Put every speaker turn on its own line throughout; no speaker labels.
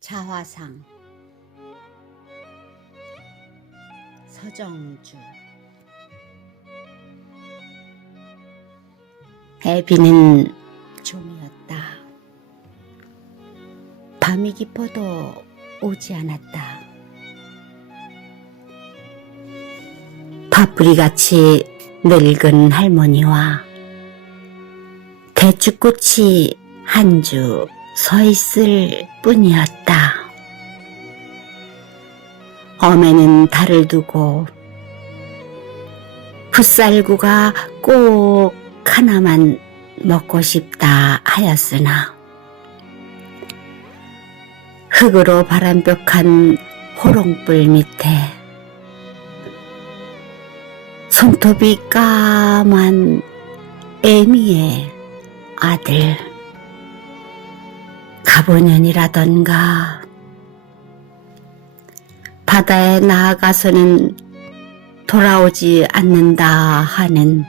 자화상 서정주 애비는 좀이었다. 밤이 깊어도 오지 않았다. 파뿌리같이 늙은 할머니와 대추꽃이 한주 서 있을 뿐이었다. 엄에는 달을 두고 풋살구가 꼭 하나만 먹고 싶다 하였으나 흙으로 바람벽한 호롱불 밑에 손톱이 까만 애미의 아들 가보년이라던가 바다에 나아가서는 돌아오지 않는다 하는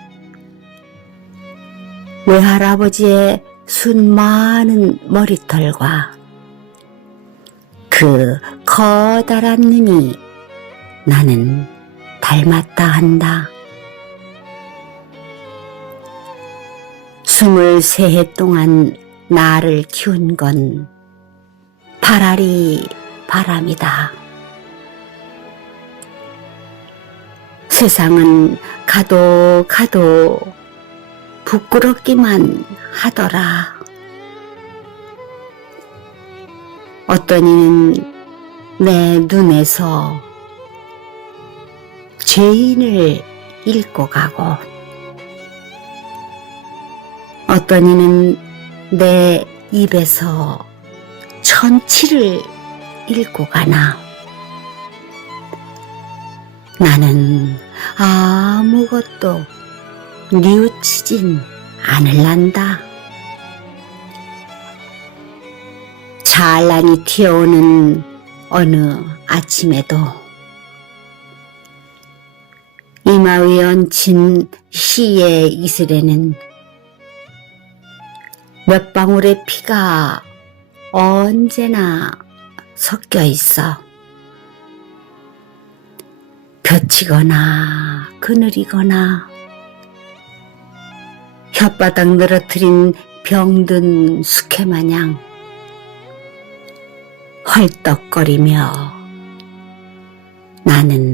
외할아버지의 순 많은 머리털과 그 커다란 눈이 나는 닮았다 한다. 스물세 해 동안 나를 키운 건 파라리 바람이다. 세상은 가도 가도 부끄럽기만 하더라. 어떤 이는 내 눈에서 죄인을 읽고 가고, 어떤 이는 내 입에서 천치를 읽고 가나. 나는 아무것도 뉘우치진 않을란다. 찬란히 튀어오는 어느 아침에도 이마 위에 얹힌 시의 이슬에는 몇 방울의 피가 언제나 섞여 있어. 벼치거나 그늘이거나 혓바닥 늘어뜨린 병든 숙회 마냥 헐떡거리며 나는.